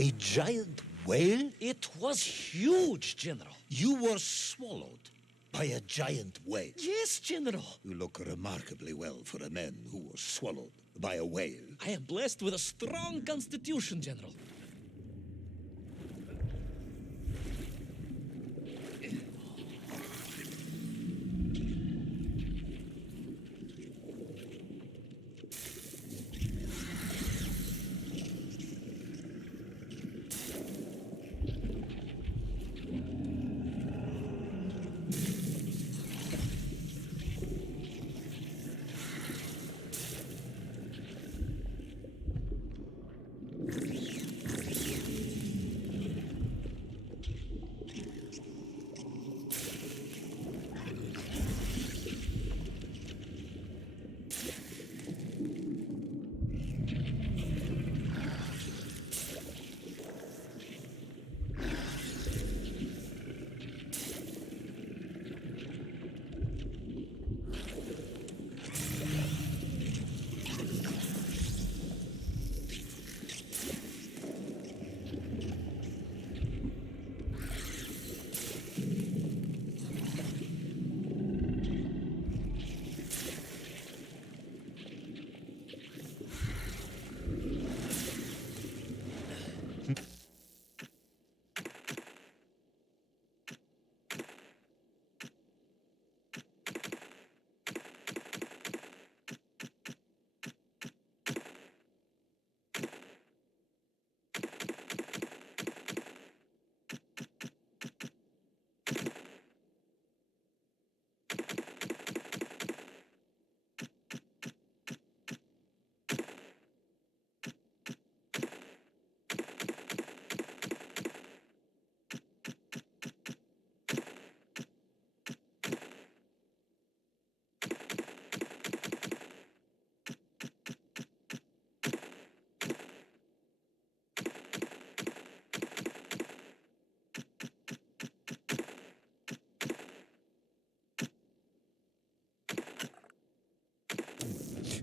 A giant whale? It was huge, General. You were swallowed by a giant whale. Yes, General. You look remarkably well for a man who was swallowed by a whale. I am blessed with a strong constitution, General.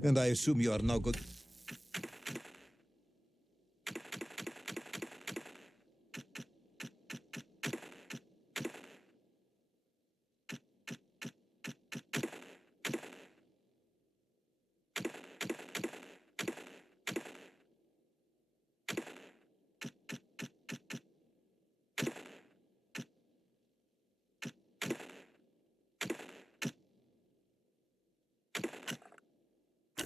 And I assume you are now going...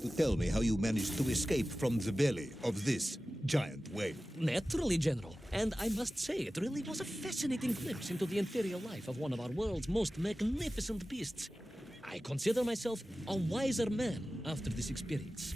to tell me how you managed to escape from the belly of this giant whale. Naturally, General. And I must say, it really was a fascinating glimpse into the interior life of one of our world's most magnificent beasts. I consider myself a wiser man after this experience.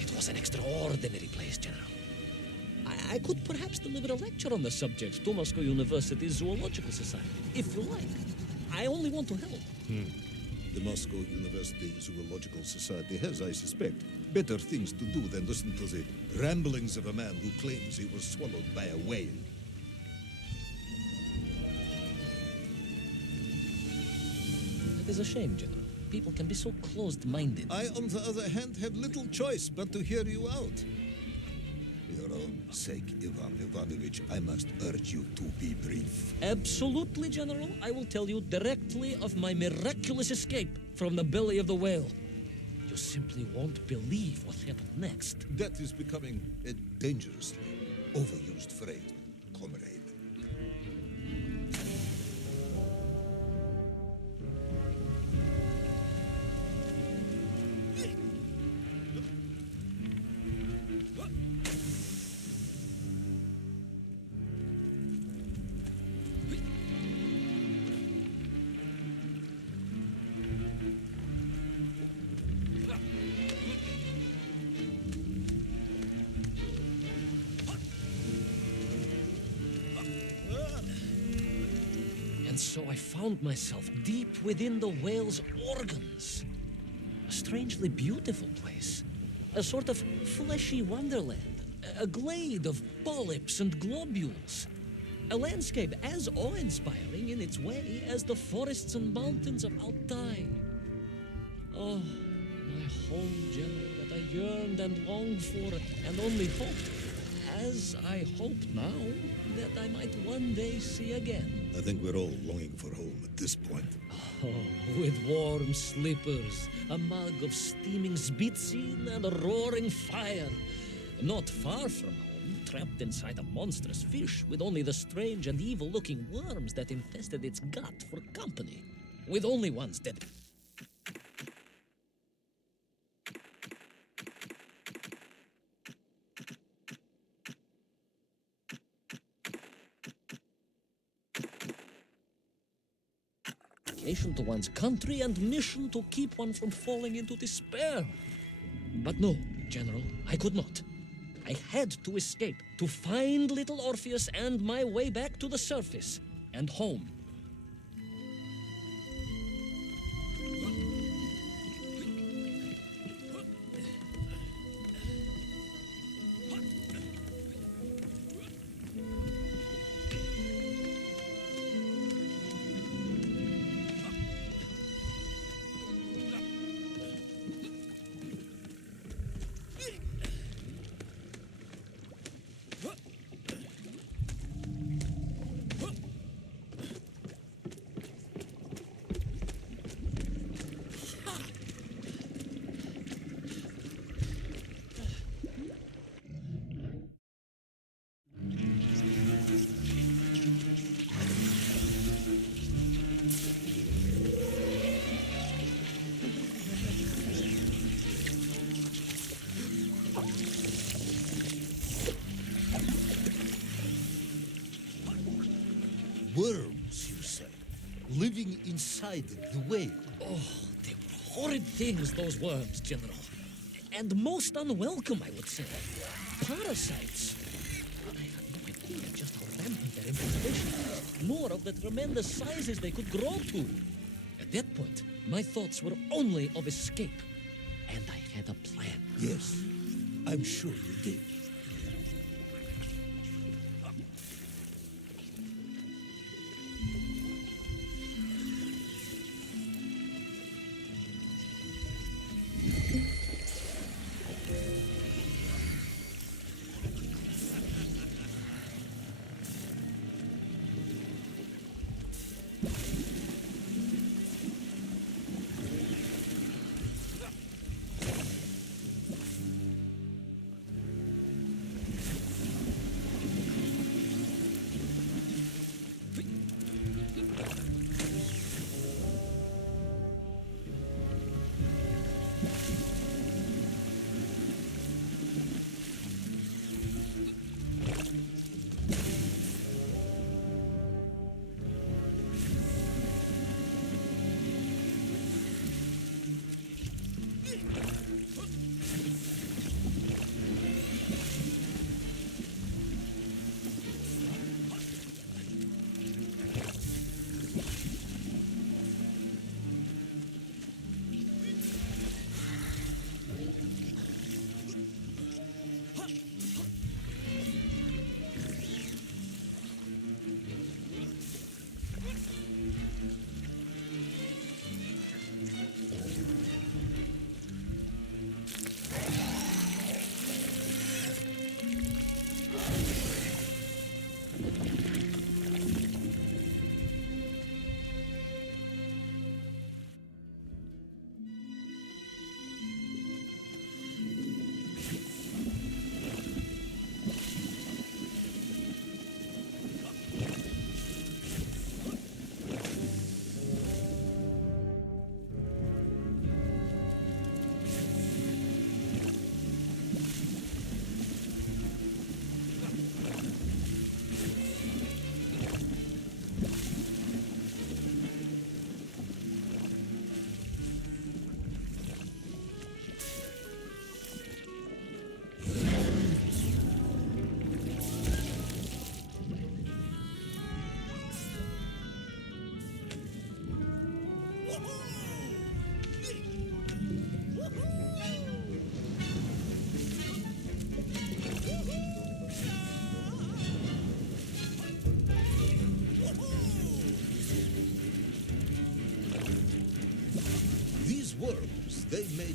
It was an extraordinary place, General. I could perhaps deliver a lecture on the subject to Moscow University's Zoological Society, if you like. I only want to help. The Moscow University Zoological Society has, I suspect, better things to do than listen to the ramblings of a man who claims he was swallowed by a whale. It is a shame, General. People can be so closed-minded. I, on the other hand, have little choice but to hear you out. For your own sake, Ivan Ivanovich, I must urge you to be brief. Absolutely, General. I will tell you directly of my miraculous escape from the belly of the whale. You simply won't believe what happened next. That is becoming a dangerously overused phrase, comrade. So I found myself deep within the whale's organs. A strangely beautiful place. A sort of fleshy wonderland. A glade of polyps and globules. A landscape as awe-inspiring in its way as the forests and mountains of Altai. Oh, my home, General, that I yearned and longed for and only hoped, as I hope now, that I might one day see again. I think we're all longing for home at this point. Oh, with warm slippers, a mug of steaming Sbitzin, and a roaring fire. Not far from home, trapped inside a monstrous fish with only the strange and evil-looking worms that infested its gut for company. With only ones that... to one's country and mission to keep one from falling into despair. But no, General, I could not. I had to escape, to find little Orpheus and my way back to the surface and home. Worms, you say, living inside the whale. Oh, they were horrid things, those worms, General. And most unwelcome, I would say. Parasites. I had no idea just how rampant their infestation was, nor of the tremendous sizes they could grow to. At that point, my thoughts were only of escape. And I had a plan. Yes, I'm sure you did.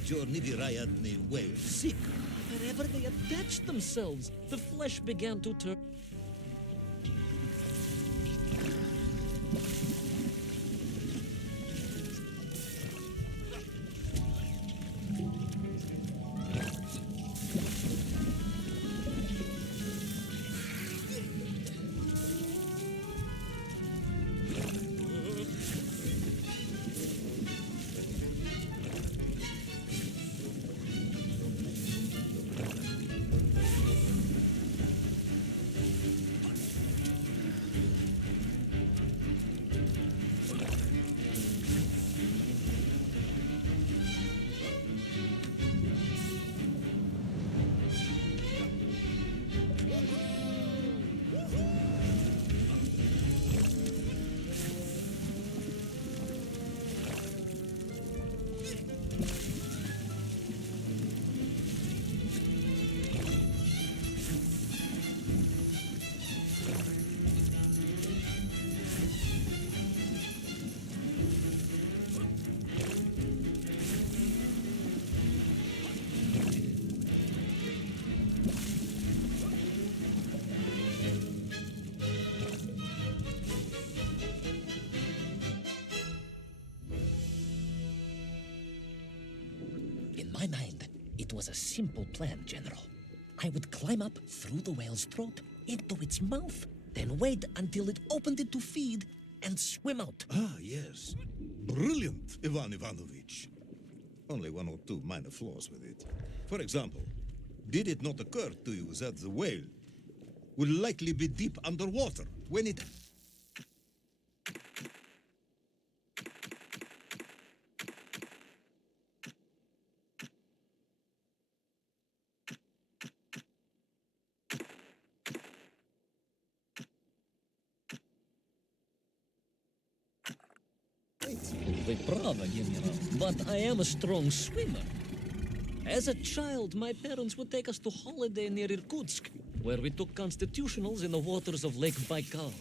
Jornivirayadne whale sick. Wherever they attached themselves, the flesh began to turn. In my mind, it was a simple plan, General. I would climb up through the whale's throat into its mouth, then wait until it opened it to feed and swim out. Ah, yes. Brilliant, Ivan Ivanovich. Only one or two minor flaws with it. For example, did it not occur to you that the whale will likely be deep underwater when it... Вы правы, General, but I am a strong swimmer. As a child, my parents would take us to holiday near Irkutsk, where we took constitutionals in the waters of Lake Baikal.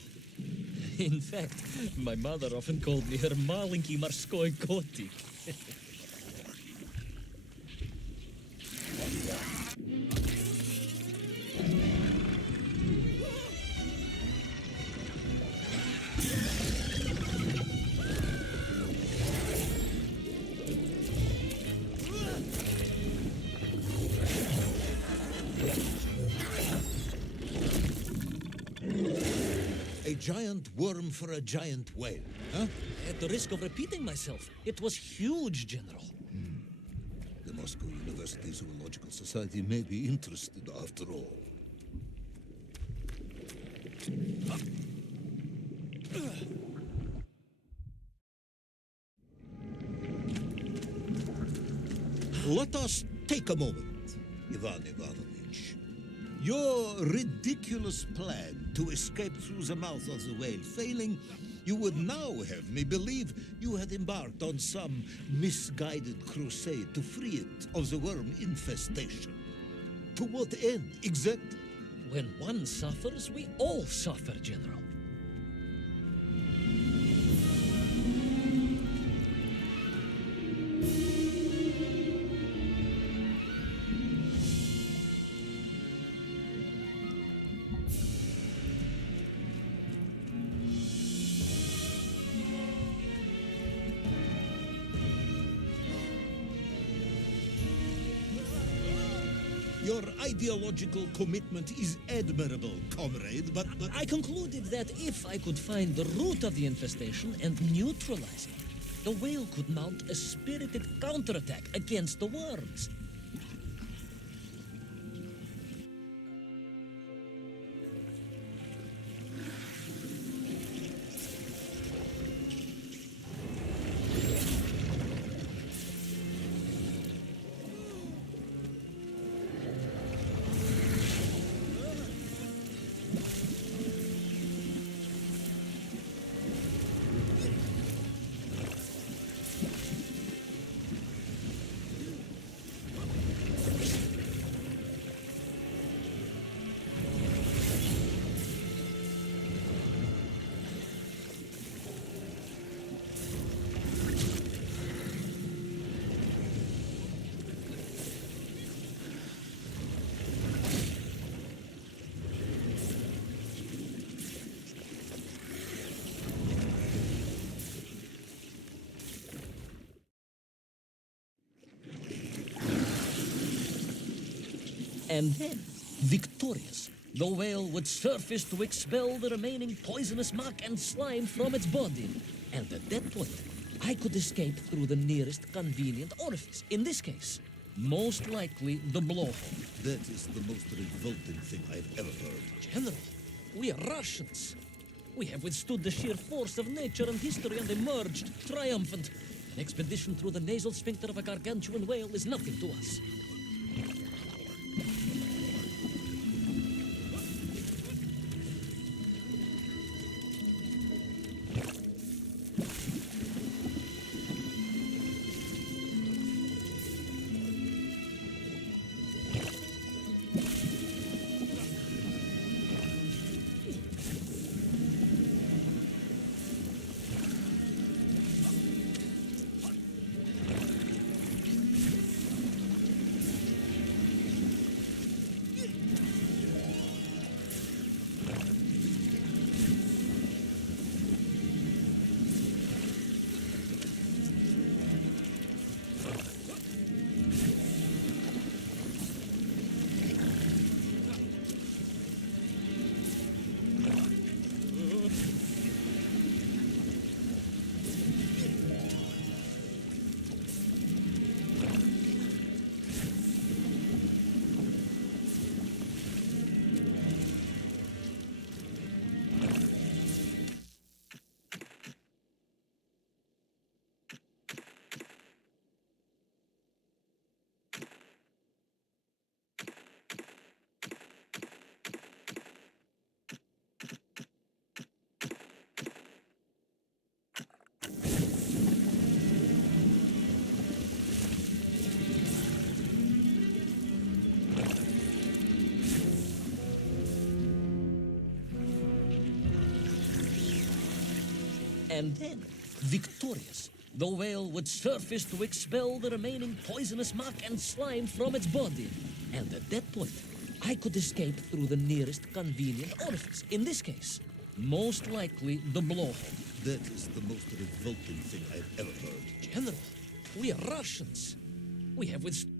In fact, my mother often called me her маленький морской котик. A giant worm for a giant whale, huh? At the risk of repeating myself, it was huge, General. The Moscow University Zoological Society may be interested after all. Let us take a moment, Ivan Ivanovich. Your ridiculous plan to escape through the mouth of the whale failing, you would now have me believe you had embarked on some misguided crusade to free it of the worm infestation. To what end, exactly? When one suffers, we all suffer, General. Your ideological commitment is admirable, comrade, but... I concluded that if I could find the root of the infestation and neutralize it, the whale could mount a spirited counterattack against the worms. And then, victorious, the whale would surface to expel the remaining poisonous muck and slime from its body. And at that point, I could escape through the nearest convenient orifice. In this case, most likely the blowhole. That is the most revolting thing I've ever heard. General, we are Russians. We have withstood the sheer force of nature and history and emerged triumphant. An expedition through the nasal sphincter of a gargantuan whale is nothing to us. And then, victorious, the whale would surface to expel the remaining poisonous muck and slime from its body. And at that point, I could escape through the nearest convenient orifice. In this case, most likely the blowhole. That is the most revolting thing I've ever heard. General, we are Russians. We have withstood.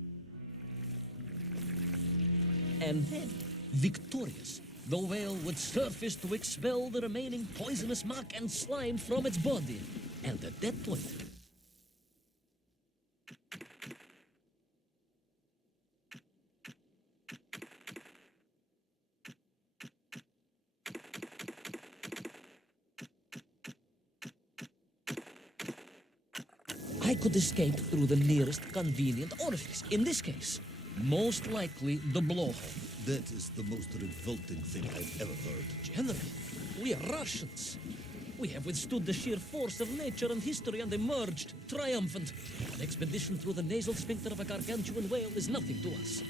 And then, victorious, the whale would surface to expel the remaining poisonous muck and slime from its body. And at that point, I could escape through the nearest convenient orifice. In this case, most likely the blowhole. That is the most revolting thing I've ever heard. General, we are Russians. We have withstood the sheer force of nature and history and emerged triumphant. An expedition through the nasal sphincter of a gargantuan whale is nothing to us.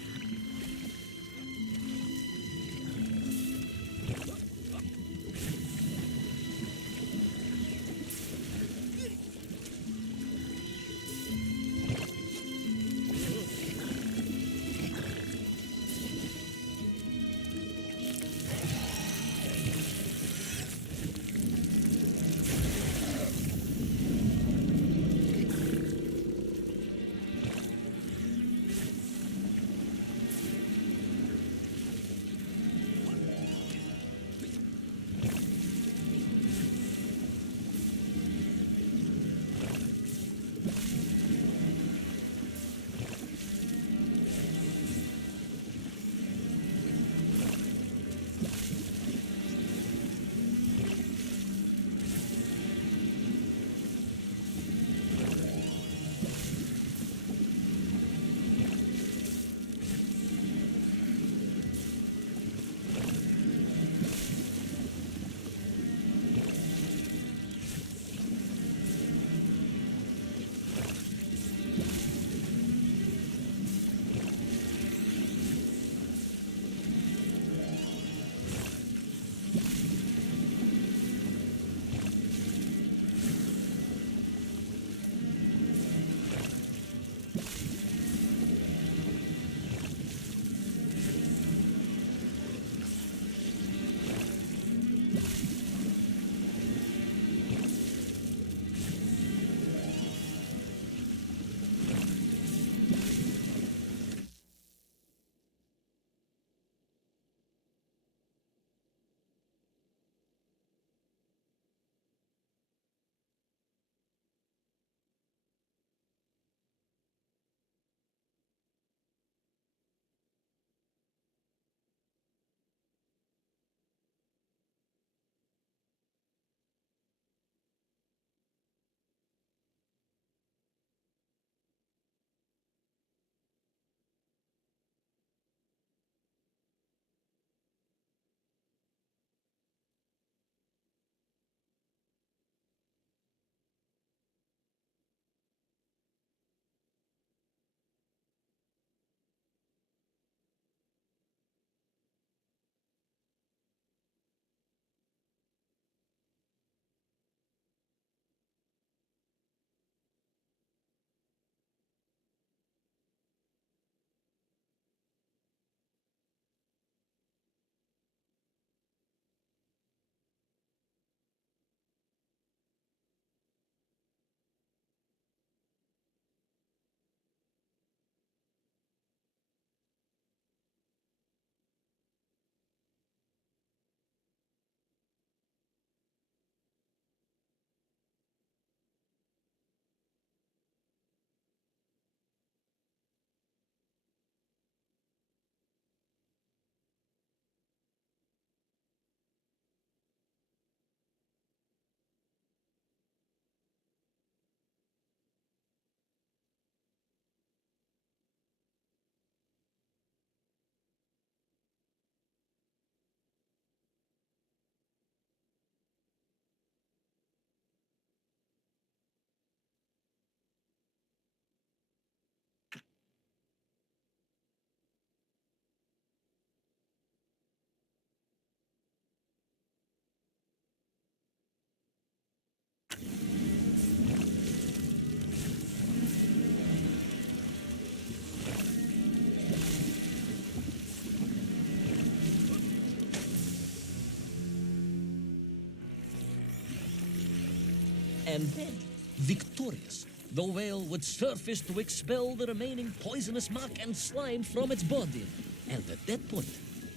And then, victorious, the whale would surface to expel the remaining poisonous muck and slime from its body. And at that point,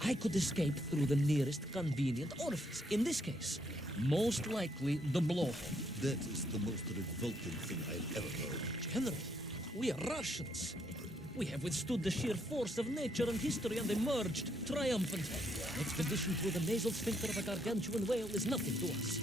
I could escape through the nearest convenient orifice. In this case, most likely the blowhole. That is the most revolting thing I've ever heard. General, we are Russians. We have withstood the sheer force of nature and history and emerged triumphant. An expedition through the nasal sphincter of a gargantuan whale is nothing to us.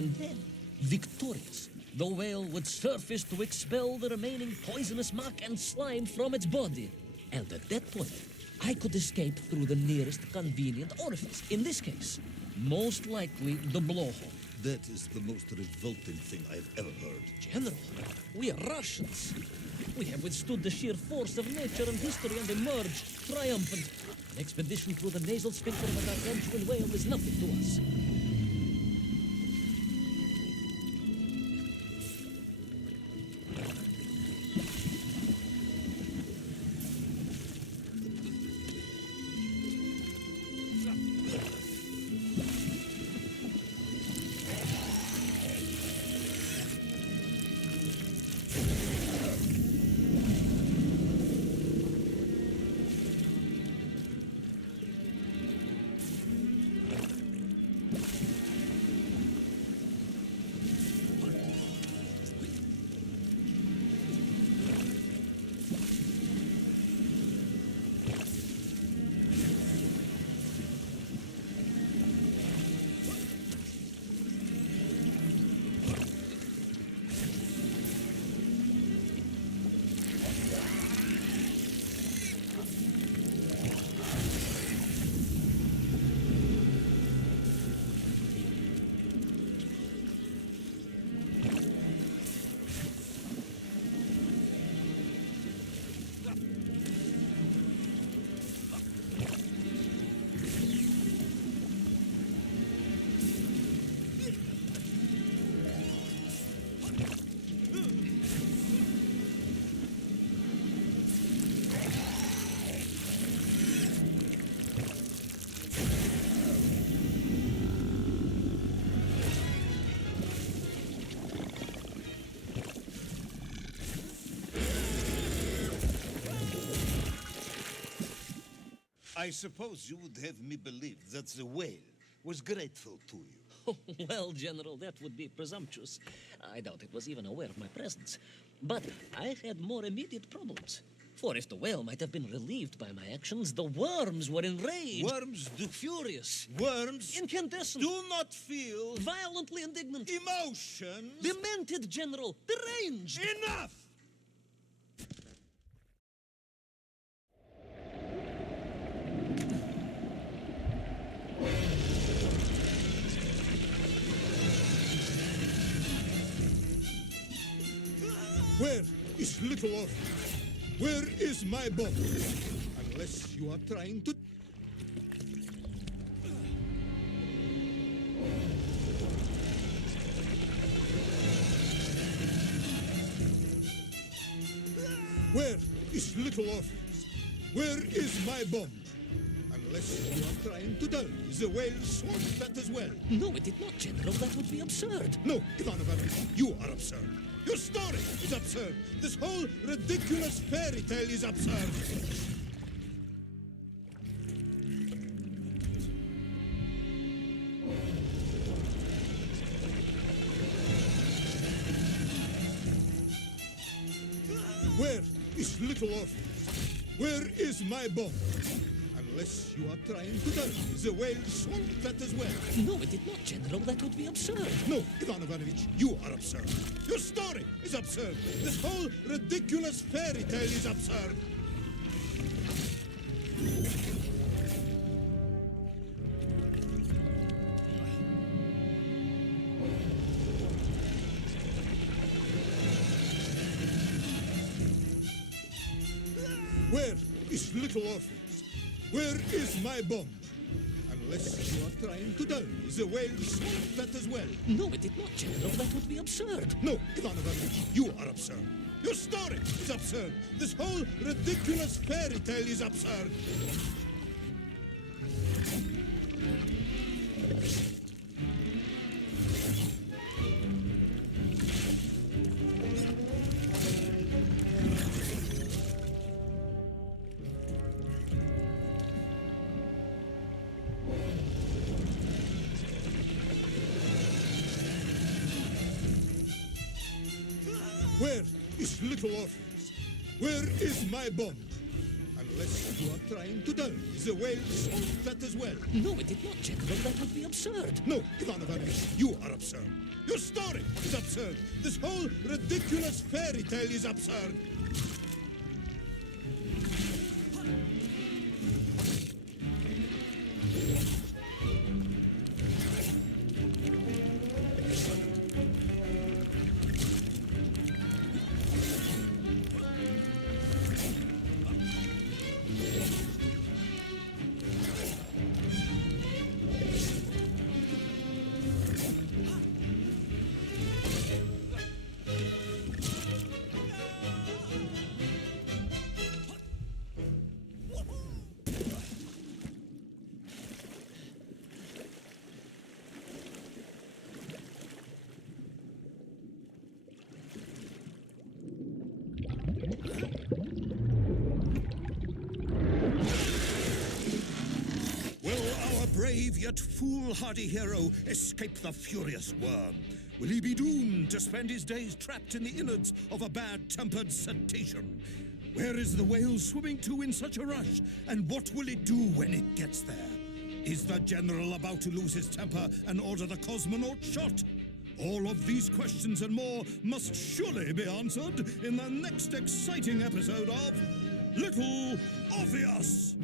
And then, victorious, the whale would surface to expel the remaining poisonous muck and slime from its body. And at that point, I could escape through the nearest convenient orifice. In this case, most likely the blowhole. That is the most revolting thing I've ever heard. General, we are Russians. We have withstood the sheer force of nature and history and emerged triumphant. An expedition through the nasal sphincter of a gargantuan whale is nothing to us. I suppose you would have me believe that the whale was grateful to you. Well, General, that would be presumptuous. I doubt it was even aware of my presence. But I had more immediate problems. For if the whale might have been relieved by my actions, the worms were enraged. Worms do... Furious. Worms... Incandescent. do not feel... Violently indignant. emotions... Demented, General. Deranged. Enough! Where is Little Orphan? Where is my bomb? Unless you are trying to... Where is Little Orphan? Where is my bomb? Unless you are trying to dull me, the whale swallowed that as well. No, it did not, General. That would be absurd. No, Ivan Ivanovich, you are absurd. Your story is absurd. This whole ridiculous fairy tale is absurd. Where is is little Orpheus? Where is my bomb? Unless you are trying to tell me the whale swallowed that as well. No, it did not, General. That would be absurd. No, Ivan Ivanovich, you are absurd. Your story is absurd. This whole ridiculous fairy tale is absurd. Where is little Orpheus? Where is my bomb? Unless you are trying to tell me the whale swallowed that as well. No, it did not, General. That would be absurd. No, Ivan Ivanovich, you are absurd. Your story is absurd. This whole ridiculous fairy tale is absurd. Where is little Orpheus? Where is my bomb? Unless you are trying to tell me the whale swallowed that as well. No, it did not, General. That would be absurd. No, Ivan Ivanovich, you are absurd. Your story is absurd. This whole ridiculous fairy tale is absurd. Brave yet foolhardy hero escape the furious worm? Will he be doomed to spend his days trapped in the innards of a bad-tempered cetacean? Where is the whale swimming to in such a rush, and what will it do when it gets there? Is the general about to lose his temper and order the cosmonaut shot? All of these questions and more must surely be answered in the next exciting episode of Little Orpheus!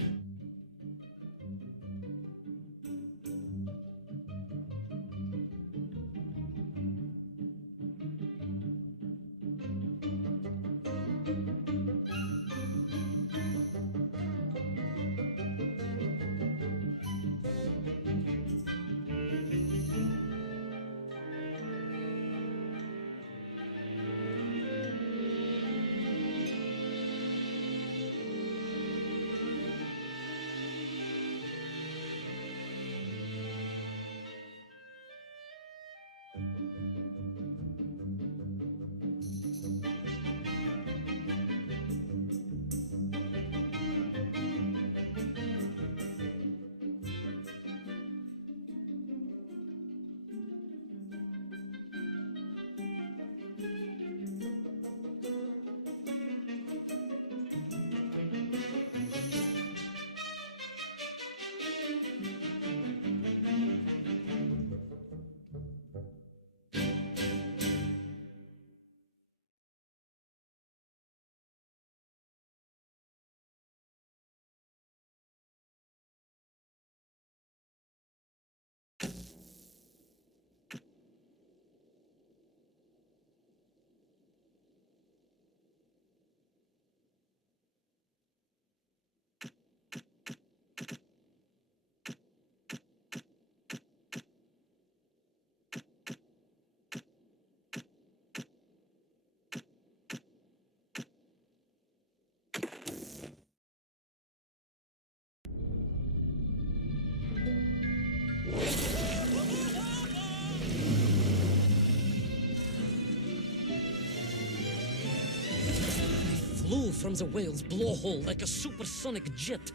Flew from the whale's blowhole like a supersonic jet,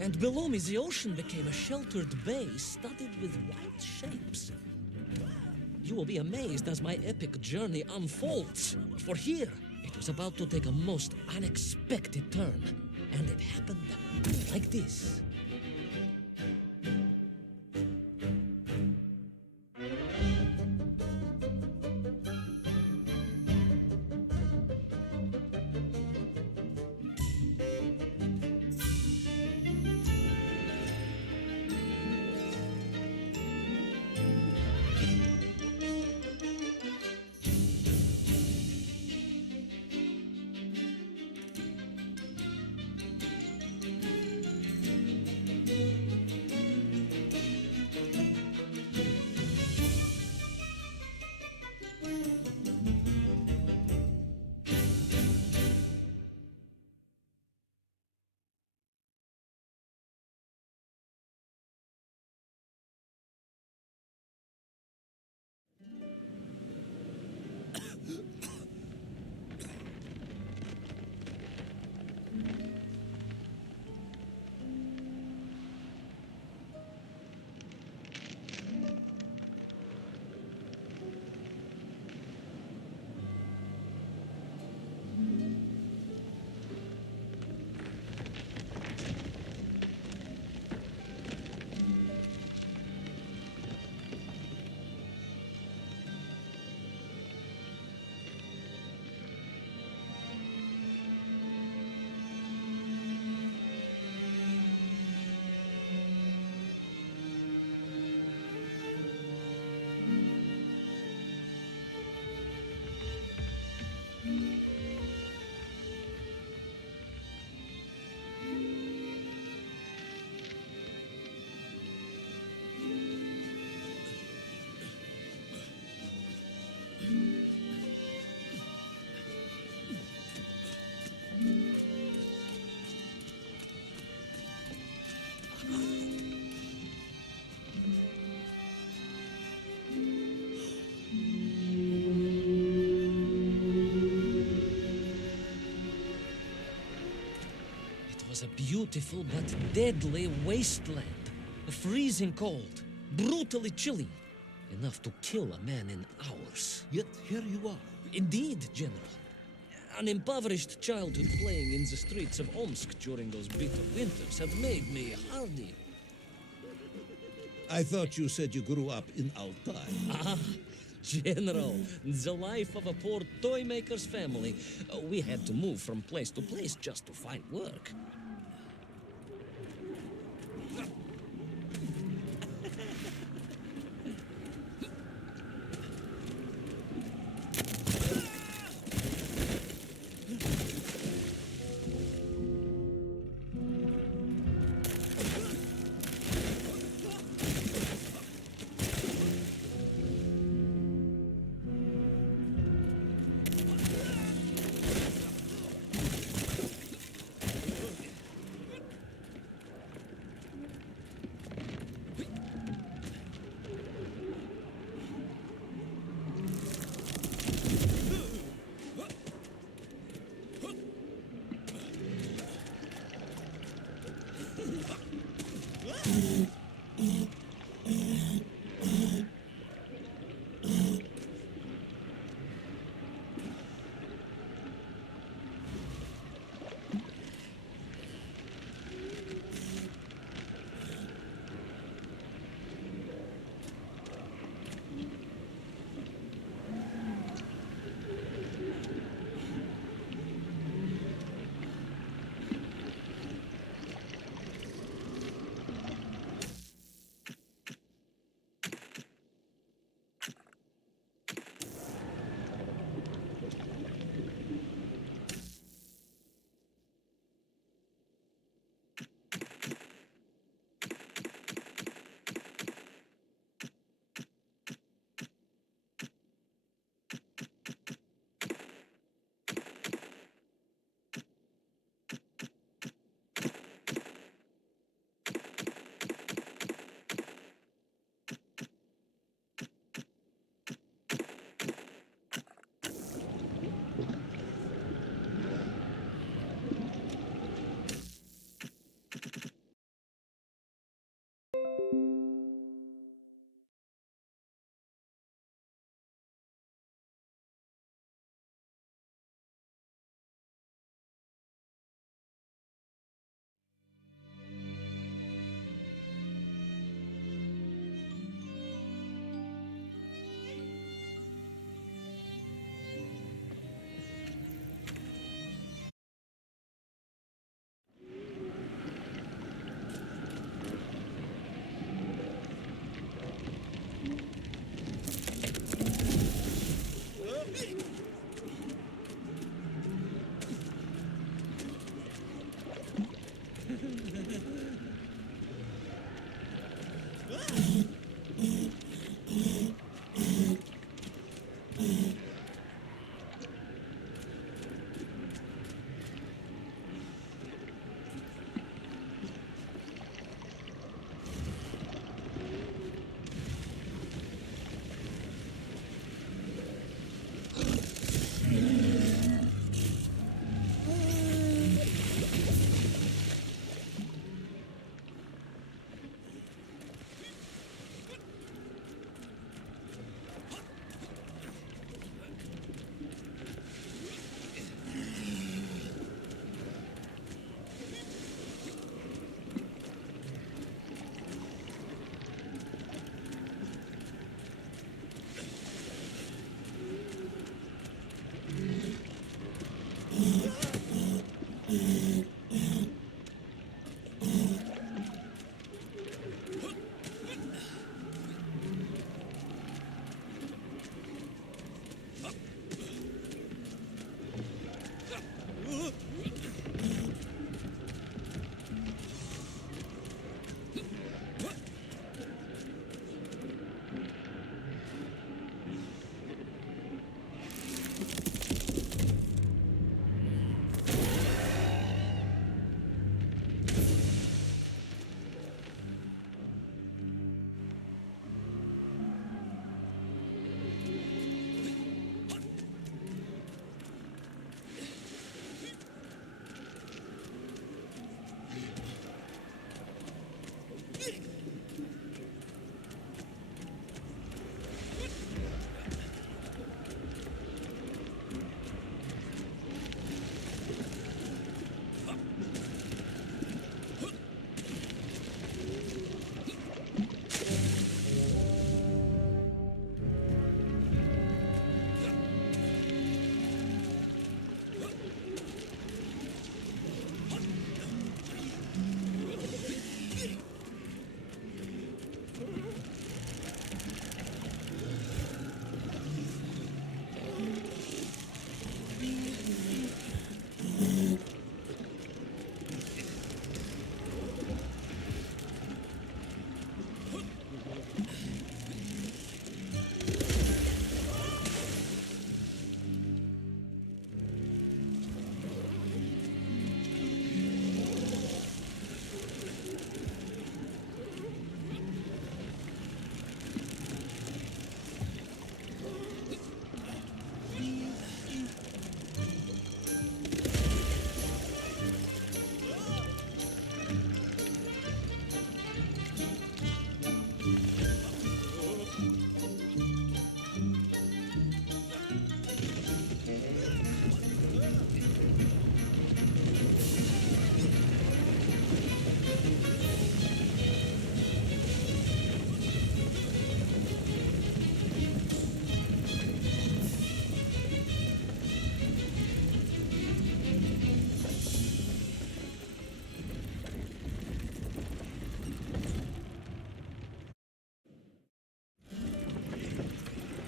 and below me the ocean became a sheltered bay studded with white shapes. You will be amazed as my epic journey unfolds, for here it was was about to take a most unexpected turn, and it happened like this. Was a beautiful but deadly wasteland. Freezing cold, brutally chilly, enough to kill a man in hours. Yet here you are. Indeed, General. An impoverished childhood playing in the streets of Omsk during those bitter winters had made me hardy. I thought you said you grew up in Altai. Ah, General, the life of a poor toy maker's family. We had to move from place to place just to find work.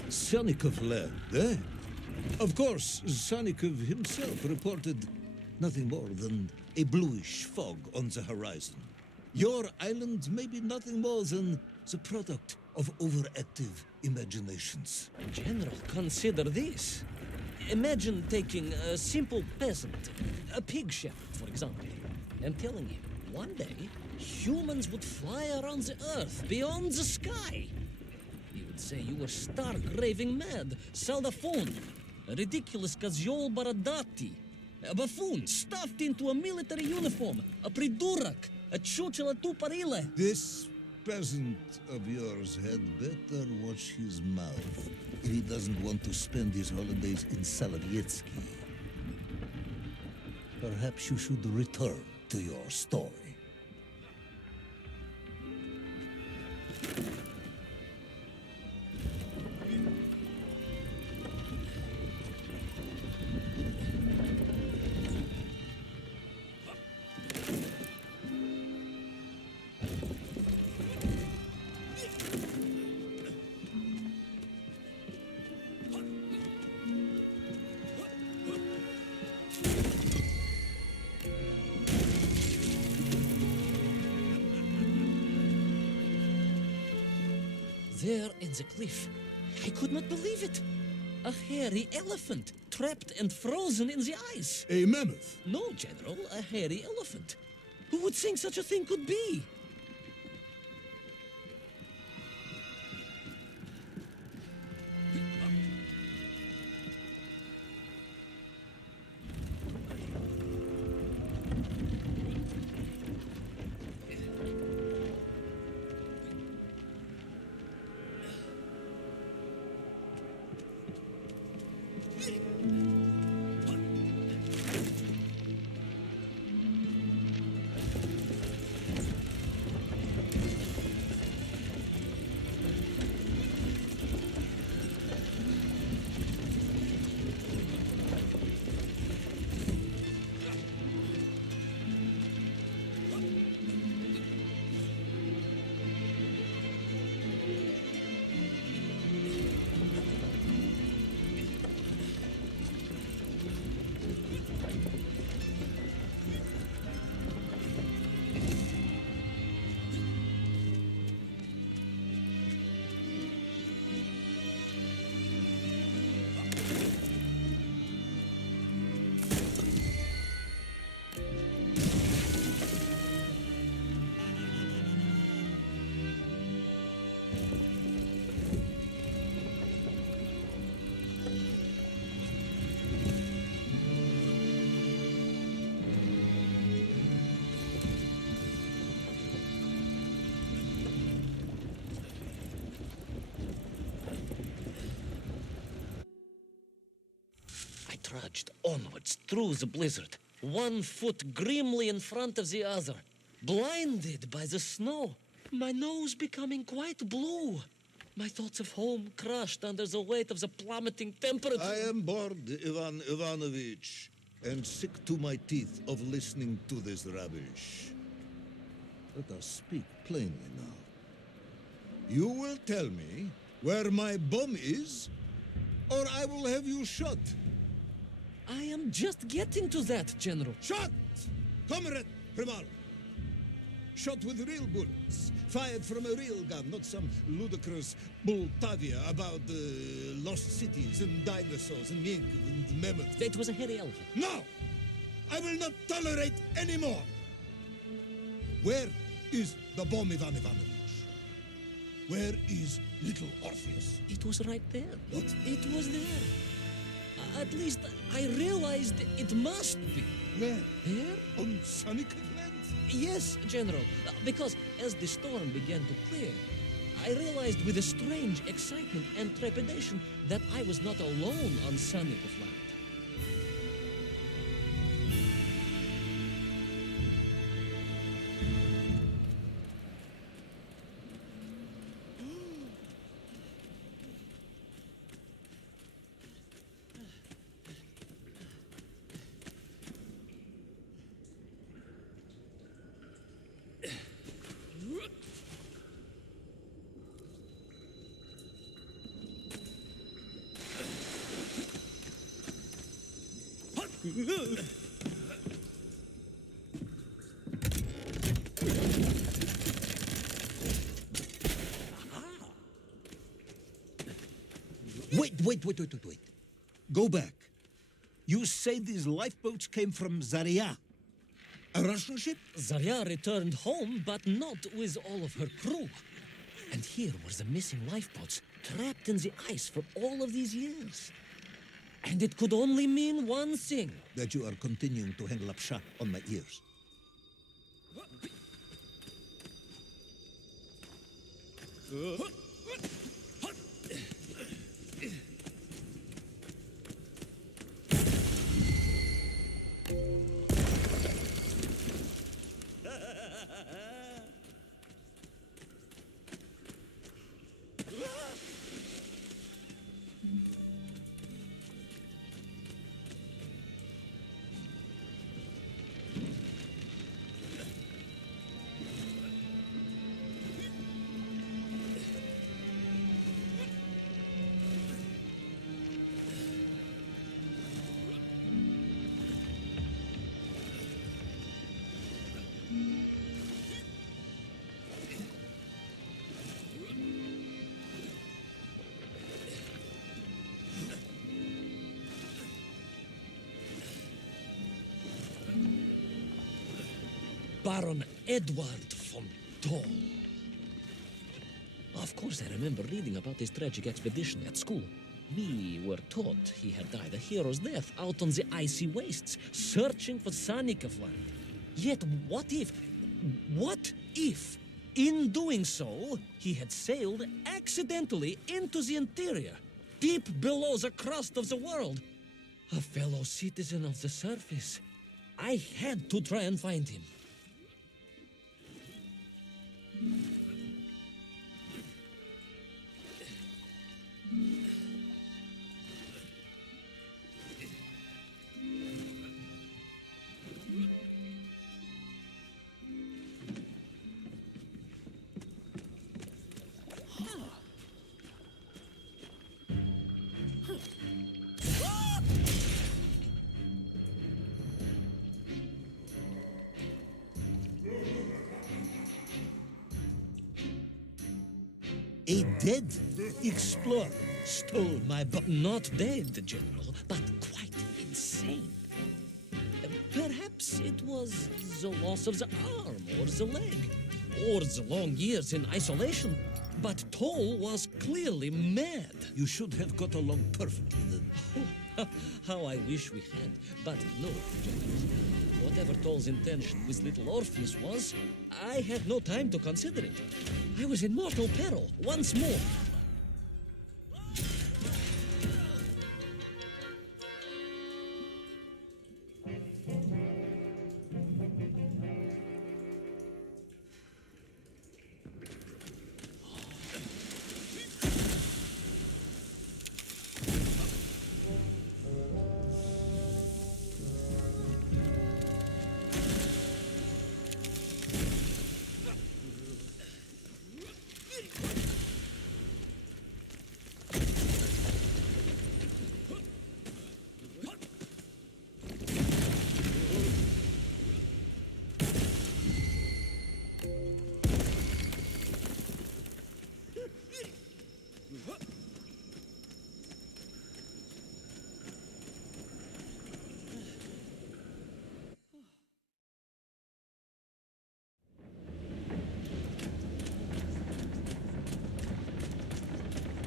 Sanikov land, eh? Of course, Sanikov himself reported nothing more than a bluish fog on the horizon. Your island may be nothing more than the product of overactive imaginations. General, consider this. Imagine taking a simple peasant, a pig shepherd, for example, and telling him one day humans would fly around the earth beyond the sky. He would say you were stark raving mad, Saldaphone, a ridiculous Kazyol Baradati, a buffoon stuffed into a military uniform, a pridurak, a chuchela tuparile. This peasant of yours had better watch his mouth if he doesn't want to spend his holidays in Solovyetsky. Perhaps you should return to your story. There in the cliff, I could not believe it. A hairy elephant, trapped and frozen in the ice. A mammoth? No, General, a hairy elephant. Who would think such a thing could be? I trudged onwards through the blizzard, one foot grimly in front of the other, blinded by the snow, my nose becoming quite blue. My thoughts of home crushed under the weight of the plummeting temperature. I am bored, Ivan Ivanovich, and sick to my teeth of listening to this rubbish. Let us speak plainly now. You will tell me where my bomb is, or I will have you shot. I am just getting to that, General. Shot! Comrade Primal! Shot with real bullets, fired from a real gun, not some ludicrous Bultavia about lost cities and dinosaurs and mink and mammoths. It was a hairy elephant. No! I will not tolerate any more! Where is the bomb, Ivan Ivanovich? Where is little Orpheus? It was right there. It was there. At least I realized it must be. Where? There? On Sanikov land? Yes, General. Because as the storm began to clear, I realized with a strange excitement and trepidation that I was not alone on Sanikov land. Wait. Go back. You say these lifeboats came from Zarya? A Russian ship? Zarya returned home, but not with all of her crew. And here were the missing lifeboats, trapped in the ice for all of these years. And it could only mean one thing. That you are continuing to hang lapsha on my ears. Baron Edward von Toll. Of course, I remember reading about his tragic expedition at school. We were taught he had died a hero's death out on the icy wastes, searching for Sanikov land. Yet what if, in doing so, he had sailed accidentally into the interior, deep below the crust of the world? A fellow citizen of the surface. I had to try and find him. A dead explorer stole my book. Not dead, General, but quite insane. Perhaps it was the loss of the arm or the leg, or the long years in isolation. But Toll was clearly mad. You should have got along perfectly then. How I wish we had. But no, General. Whatever Toll's intention with little Orpheus was, I had no time to consider it. I was in mortal peril once more.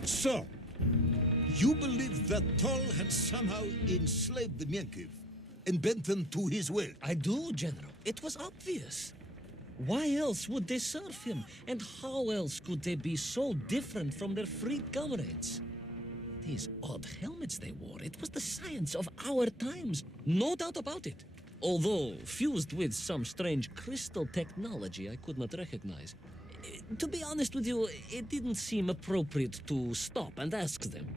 So, you believe that Toll had somehow enslaved the Menkiv and bent them to his will? I do, General. It was obvious. Why else would they serve him? And how else could they be so different from their freed comrades? These odd helmets they wore, it was the science of our times. No doubt about it. Although fused with some strange crystal technology I could not recognize. To be honest with you, it didn't seem appropriate to stop and ask them.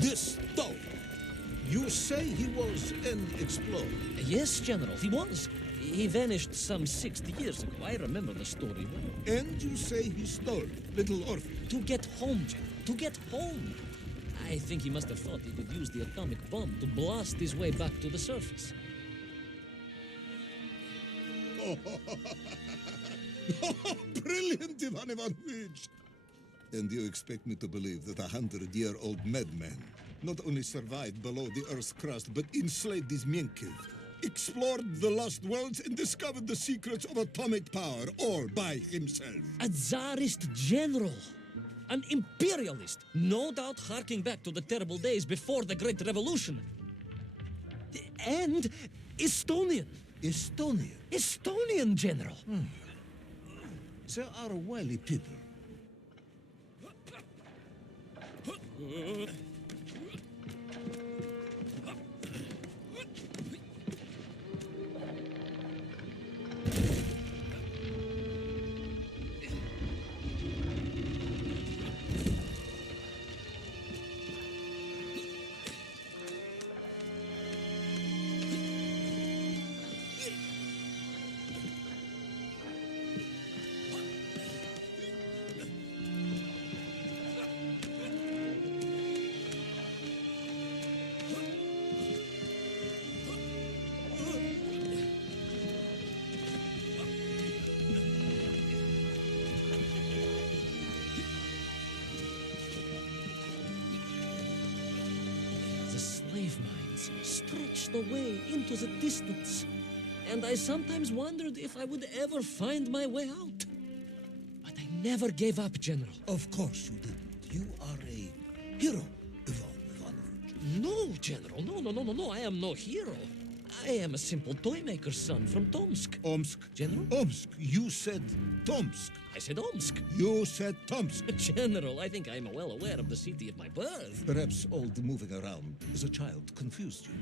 This Tom, you say he was an explorer? Yes, General, he was. He vanished some 60 years ago. I remember the story well. And you say he stole little orphan? To get home, General, to get home. I think he must have thought he could use the atomic bomb to blast his way back to the surface. Brilliant, Ivan Ivanovich! And you expect me to believe that a 100-year-old madman not only survived below the Earth's crust, but enslaved his Menkiv, explored the lost worlds, and discovered the secrets of atomic power, all by himself? A Tsarist general. An imperialist, no doubt harking back to the terrible days before the Great Revolution. And Estonian. Estonia. Estonian general. They are wily people. The slave mines stretched away into the distance, and I sometimes wondered if I would ever find my way out. But I never gave up, General. Of course you didn't. You are a hero, Ivan Ivanovich. No, General, no, I am no hero. I am a simple toymaker's son from Tomsk. Omsk. General? Omsk. You said Tomsk. I said Omsk. You said Tomsk. General, I think I am well aware of the city of my birth. Perhaps all the moving around as a child confused you.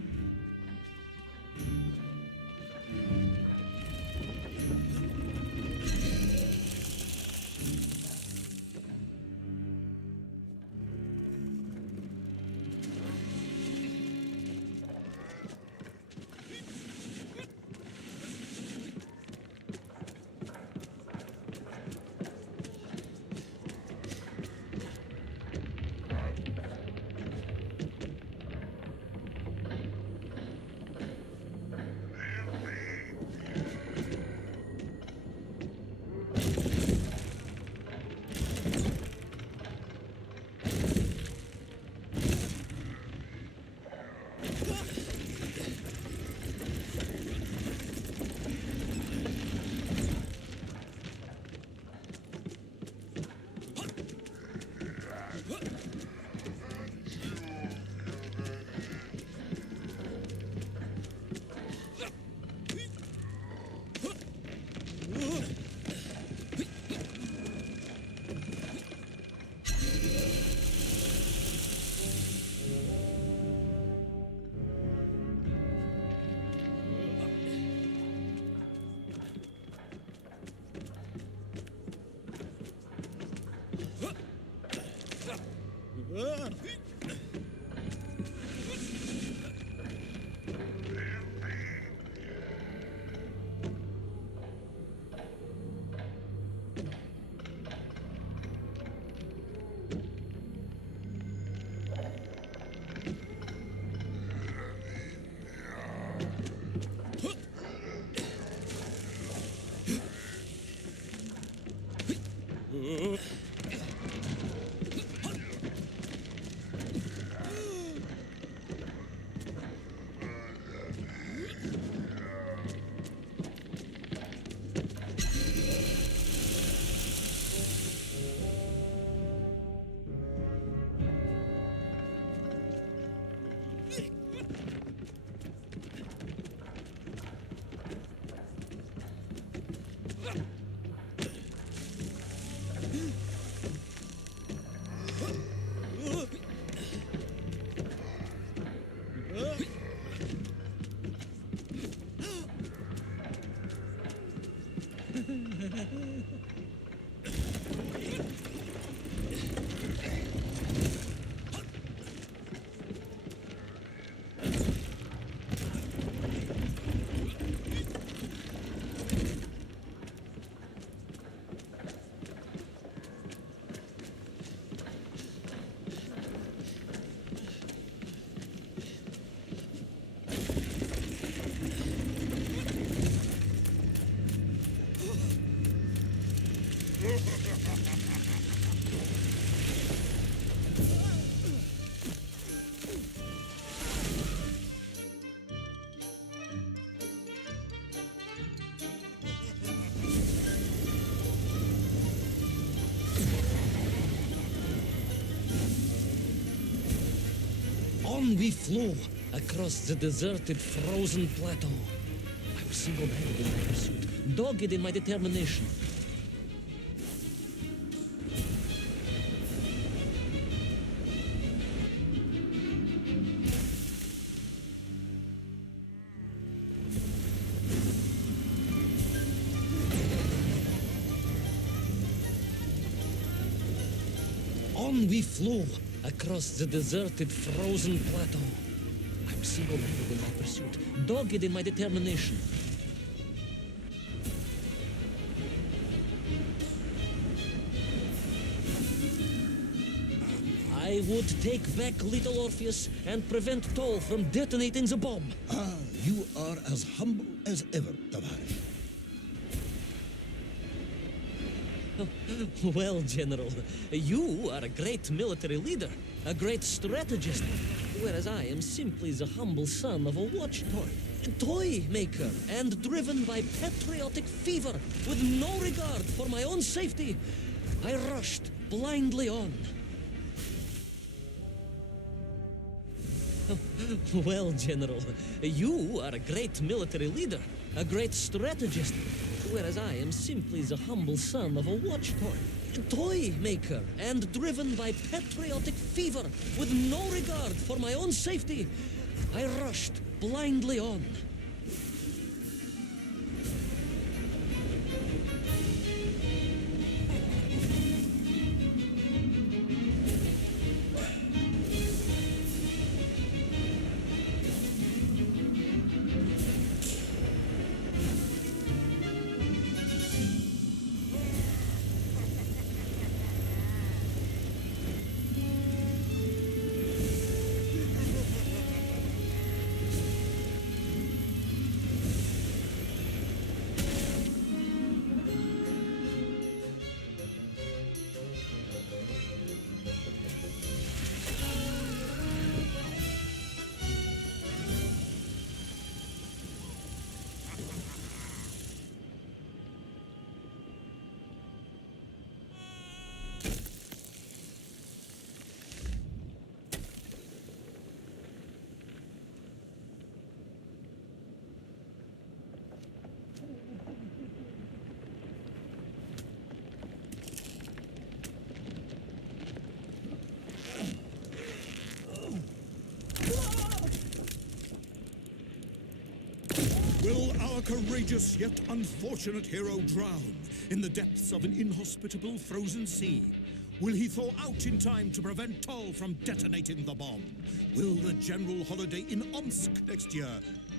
On we flew across the deserted, frozen plateau. I was single-minded in my pursuit, dogged in my determination. On we flew across the deserted, frozen plateau. I was single-minded in my pursuit, dogged in my determination. I would take back little Orpheus and prevent Toll from detonating the bomb. Ah, you are as humble as ever, Tavares. Well, General, you are a great military leader, a great strategist, whereas I am simply the humble son of a watch toy maker, and driven by patriotic fever with no regard for my own safety. I rushed blindly on. Well, General, you are a great military leader, a great strategist, whereas I am simply the humble son of a watch toy maker, and driven by patriotic fever with no regard for my own safety. I rushed blindly on. Will our courageous yet unfortunate hero drown in the depths of an inhospitable frozen sea? Will he thaw out in time to prevent Toll from detonating the bomb? Will the general holiday in Omsk next year?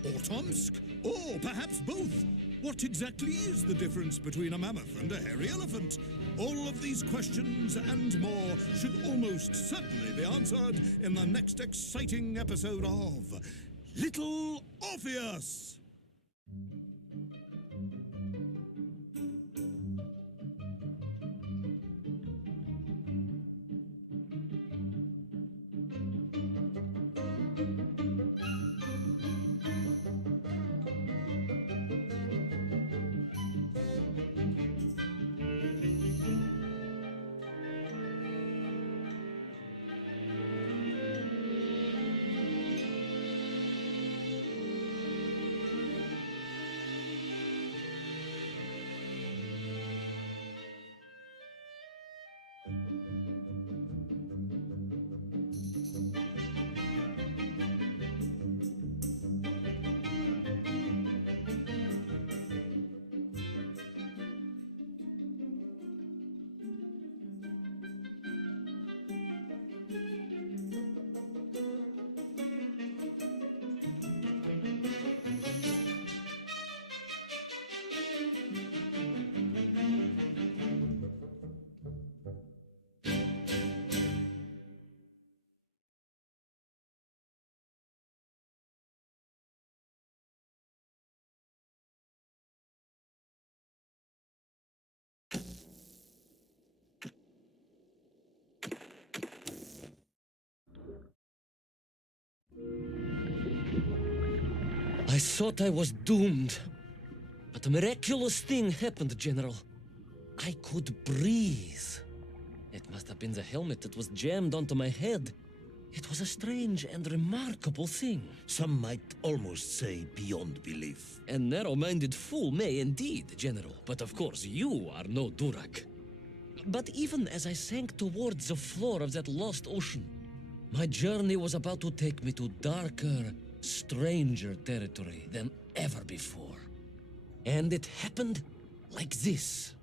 Or Tomsk? Or perhaps both? What exactly is the difference between a mammoth and a hairy elephant? All of these questions and more should almost certainly be answered in the next exciting episode of Little Orpheus! I thought I was doomed, but a miraculous thing happened, General. I could breathe. It must have been the helmet that was jammed onto my head. It was a strange and remarkable thing. Some might almost say beyond belief. A narrow-minded fool may indeed, General, but of course you are no Durak. But even as I sank towards the floor of that lost ocean, my journey was about to take me to darker, stranger territory than ever before. And it happened like this.